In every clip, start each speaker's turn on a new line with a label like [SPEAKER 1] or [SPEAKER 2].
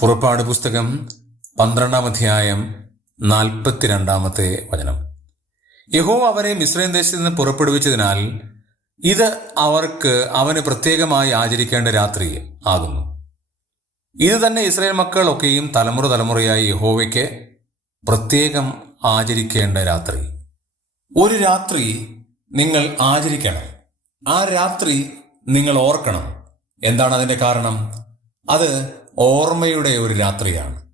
[SPEAKER 1] പുറപ്പാട് പുസ്തകം പന്ത്രണ്ടാം അധ്യായം നാൽപ്പത്തിരണ്ടാമത്തെ വചനം. യഹോ അവരെ മിശ്രയും ദേശത്ത് നിന്ന് പുറപ്പെടുവിച്ചതിനാൽ ഇത് അവർക്ക് അവന് പ്രത്യേകമായി ആചരിക്കേണ്ട രാത്രി ആകുന്നു. ഇത് തന്നെ ഇസ്രായേൽ മക്കളൊക്കെയും തലമുറ തലമുറയായി യഹോവയ്ക്ക് പ്രത്യേകം ആചരിക്കേണ്ട രാത്രി. ഒരു രാത്രി നിങ്ങൾ ആചരിക്കണം. ആ രാത്രി നിങ്ങൾ ഓർക്കണം. എന്താണ് അതിന്റെ കാരണം? അത് ഓർമ്മയുടെ ഒരു രാത്രിയാണ്.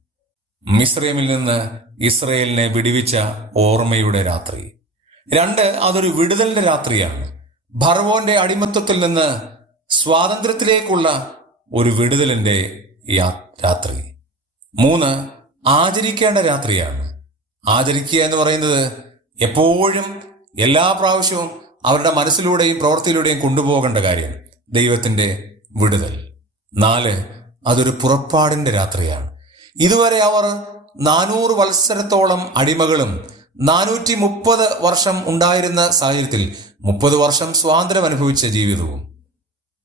[SPEAKER 1] മിസ്രൈമിൽ നിന്ന് ഇസ്രയേലിനെ വിടുവിച്ച ഓർമ്മയുടെ രാത്രി. രണ്ട് അതൊരു വിടുതലിന്റെ രാത്രിയാണ്. ഭർവോന്റെ അടിമത്വത്തിൽ നിന്ന് സ്വാതന്ത്ര്യത്തിലേക്കുള്ള ഒരു വിടുതലിന്റെ രാത്രി. മൂന്ന് ആചരിക്കേണ്ട രാത്രിയാണ്. ആചരിക്കുക എന്ന് പറയുന്നത് എപ്പോഴും എല്ലാ പ്രാവശ്യവും അവരുടെ മനസ്സിലൂടെയും പ്രവൃത്തിയിലൂടെയും കൊണ്ടുപോകേണ്ട കാര്യം ദൈവത്തിന്റെ വിടുതൽ. നാല് അതൊരു പുറപ്പാടിന്റെ രാത്രിയാണ്. ഇതുവരെ അവർ നാനൂറ് വത്സരത്തോളം അടിമകളും നാനൂറ്റി മുപ്പത് വർഷം ഉണ്ടായിരുന്ന സാഹചര്യത്തിൽ മുപ്പത് വർഷം സ്വാതന്ത്ര്യം അനുഭവിച്ച ജീവിതവും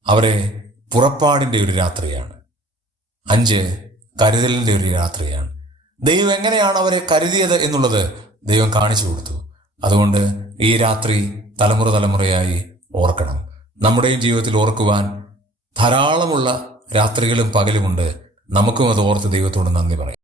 [SPEAKER 1] അവരെ പുറപ്പാടിന്റെ ഒരു രാത്രിയാണ്. അഞ്ച് കരുതലിന്റെ ഒരു രാത്രിയാണ്. ദൈവം എങ്ങനെയാണ് അവരെ കരുതിയത് എന്നുള്ളത് ദൈവം കാണിച്ചു കൊടുത്തു. അതുകൊണ്ട് ഈ രാത്രി തലമുറ തലമുറയായി ഓർക്കണം. നമ്മുടെയും ജീവിതത്തിൽ ഓർക്കുവാൻ ധാരാളമുള്ള രാത്രികളും പകലുമുണ്ട്. നമുക്കും അത് ഓർത്ത് ദൈവത്തോട് നന്ദി പറയാം.